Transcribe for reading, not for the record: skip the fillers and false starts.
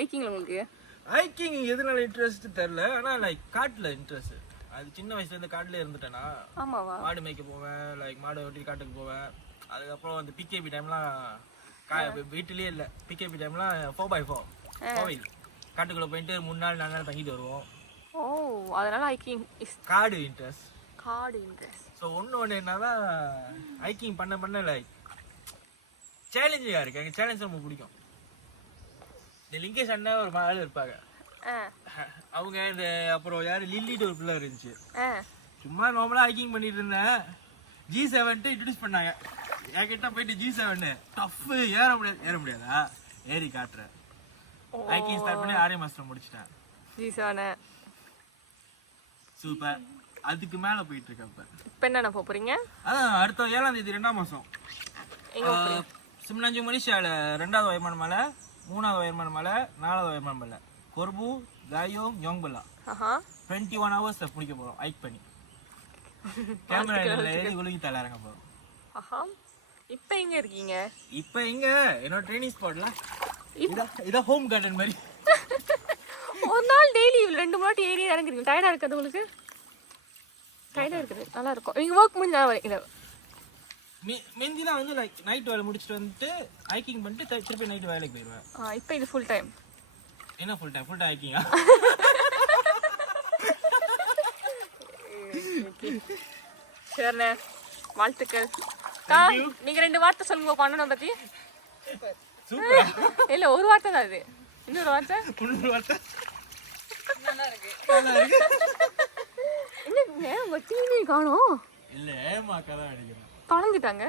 ஹைக்கிங்ல உங்களுக்கு ஹைக்கிங் எதனால இன்ட்ரெஸ்ட் தெரியல. ஆனா லைக் காட்டுல இன்ட்ரெஸ்ட். அது சின்ன வயசுல இருந்து காட்டுல இருந்துட்டேனா. ஆமாவா? மாடு மேய்க்க போவேன், லைக் மாடு ஓட்டி காட்டுக்கு போவேன். அதுக்கப்புறம் அந்த பிகேபி டைம்லாம் வீட்டிலேயே இல்லை. பிகேபி டைம்லாம் 4x4 கோவில் காட்டுக்குள்ள போயிட்டு 3 நாள் 4 நாள் தங்கிட்டு வருவோம். ஓ, அதனால ஹைக்கிங் காடு இன்ட்ரெஸ்ட். ஸோ ஒன்று என்னதான் ஹைக்கிங் பண்ண லைக் சேலஞ்சிங்காக இருக்கு. எனக்கு சேலஞ்ச் ரொம்ப பிடிக்கும். இந்த லிங்கேஷ் அண்ணா ஒரு ஆள் இருப்பாங்க, அவங்க இந்த அப்புறம் யாரு லில்லிட்டு ஒரு பிள்ளை இருந்துச்சு. சும்மா நார்மலாக ஹைக்கிங் பண்ணிட்டு இருந்தேன். G7 இன்ட்ரடியூஸ் பண்ணாங்க. என்கிட்ட போயிட்டு G7 டஃப் ஏற முடியாதா? ஏறி காட்டுறேன். ஹைக்கிங் ஸ்டார்ட் பண்ணி 6 மாசத்துல முடிச்சிட்டேன். G7 super. அதுக்கு மேல போயிட்டு இருக்கேன். இப்போ என்ன போறீங்க? அதான் அடுத்த 7ஆம் தேதி 2ஆம் மாசம் சிம்லாஞ்சு மலேசியால 2வது உயரமான மலை, 3வது உயரமான மலை, 4வது உயரமான மலை கொர்பு காயோங் யோங்பலா 21 hours முடிக்க போறோம் ஹைக் பண்ணி. கேமரா ஏறி உலகி தலை இறங்க போறோம். இப்போ எங்க இருக்கீங்க? இப்போ எங்க என்னோட ட்ரெயினிங் ஸ்பாட்ல. இதான் ஹோம் கார்டன் மாதிரி. ஒரு நாள் டெய்லி 2 வாட்டி ஏறி இறங்குறீங்க. டயர்டா இருக்குது உங்களுக்கு? டயர்டா இருக்குது. நல்லா இருக்கும். நீங்க வர்க் முடிஞ்சா வரீங்க. மெந்திலாம் வந்து லைக் நைட் வேலை முடிச்சுட்டு வந்துட்டு ஹைக்கிங் பண்ணிட்டு திருப்பி நைட் வேலைக்கு போயிடுவேன். இப்போ இது ஃபுல் டைம். என்ன ஃபுல் டைம் ஹைக்கிங்கா? சரிண்ணே, வாழ்த்துக்கள். நீங்க 2 வார்த்தை சொல்லுங்க பண்ணனை பத்தி. இல்ல ஒரு வார்த்தை தான் அது. இன்னொரு வார்த்தை என்னங்க உங்க டிவி காணோம்? இல்ல ஏமாக்கதான் அடிக்கிறேன். தொடங்கிட்டாங்க.